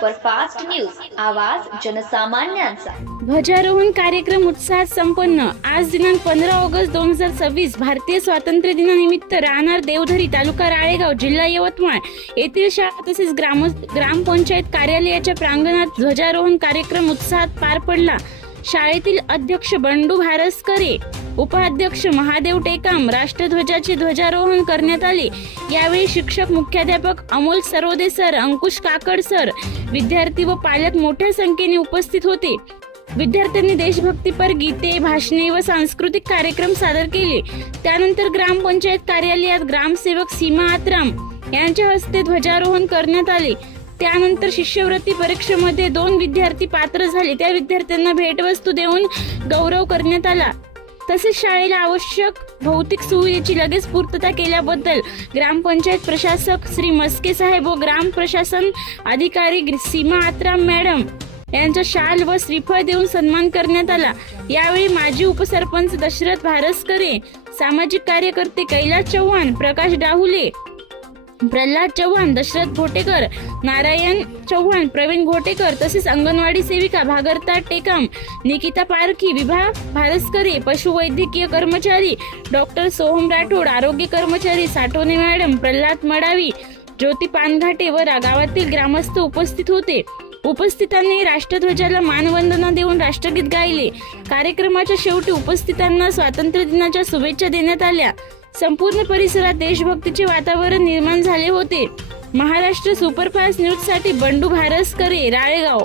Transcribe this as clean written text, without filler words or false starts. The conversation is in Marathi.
सुपरफास्ट न्यूज, आवाज जनसामान्यांचा। ध्वजारोहण कार्यक्रम उत्साहात संपन्न। आज दिनांक 15 ऑगस्ट 2026 भारतीय स्वातंत्र्य दिनानिमित्त राहणार देवधरी, तालुका राळेगाव, जिल्हा यवतमाळ येथील शाळा तसेच ग्रामपंचायत कार्यालयाच्या प्रांगणात ध्वजारोहण कार्यक्रम उत्साहात पार पडला। शाळेतील अध्यक्ष बंडू भारसकरे, उपाध्यक्ष महादेव टेकाम, राष्ट्रध्वजाचे ध्वजारोहण करण्यात आले। यावेळी शिक्षक, मुख्याध्यापक अमोल सरोदे सर, अंकुश काकड सर, विद्यार्थी व पालक मोठ्या संख्येने उपस्थित होते। विद्यार्थ्यांनी देशभक्तीपर गीते, भाषणे व सांस्कृतिक कार्यक्रम सादर केले। त्यानंतर ग्रामपंचायत कार्यालयात ग्रामसेवक सीमा आत्राम यांच्या हस्ते ध्वजारोहण करण्यात आले। त्यानंतर शिष्यवृत्ती परीक्षेमध्ये 2 विद्यार्थी पात्र झाले, त्या विद्यार्थ्यांना भेटवस्तू देऊन गौरव करण्यात आला। तसेच शाळेला आवश्यक भौतिक सुविधेची लगेच पूर्तता केल्याबद्दल ग्रामपंचायत प्रशासक श्री मस्के साहेब व ग्राम प्रशासन अधिकारी सीमा आत्राम मॅडम यांचा शाल व श्रीफळ देऊन सन्मान करण्यात आला। यावेळी माजी उपसरपंच दशरथ भारसकरे, सामाजिक कार्यकर्ते कैलास चव्हाण, प्रकाश डाहुले, प्रल्हाद चव्हाण, दशरथ घोटेकर, नारायण चव्हाण, प्रवीण घोटेकर तसेच अंगणवाडी सेविका भागरता टेकाम, निकिता पारखी, विभा भारसकरे, पशुवैद्यकीय कर्मचारी डॉक्टर सोहम राठोड, आरोग्य कर्मचारी साठवणे मॅडम, प्रल्हाद मडावी, ज्योती पानघाटे व गावातील ग्रामस्थ उपस्थित होते। उपस्थितांनी राष्ट्रध्वजाला मानवंदना देऊन राष्ट्रगीत गायले। कार्यक्रमाच्या शेवटी उपस्थितांना स्वातंत्र्य दिनाच्या शुभेच्छा देण्यात आल्या। संपूर्ण परिसरात देशभक्तीचे वातावरण निर्माण झाले होते। महाराष्ट्र सुपरफास्ट न्यूज साठी बंडू भारसकरे, राळेगाव।